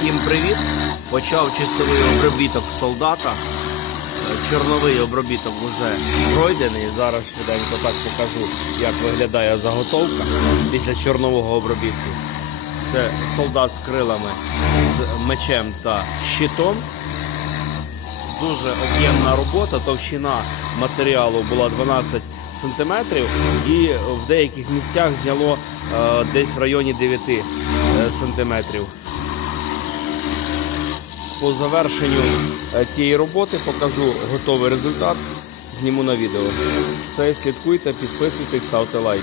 Всім привіт! Почав чистовий обробіток солдата. Чорновий обробіток вже пройдений. Зараз швиденько так покажу, як виглядає заготовка після чорнового обробітку. Це солдат з крилами, з мечем та щитом. Дуже об'ємна робота, товщина матеріалу була 12 см і в деяких місцях зняло десь в районі 9 см. По завершенню цієї роботи покажу готовий результат, зніму на відео. Все, слідкуйте, підписуйтесь, ставте лайки.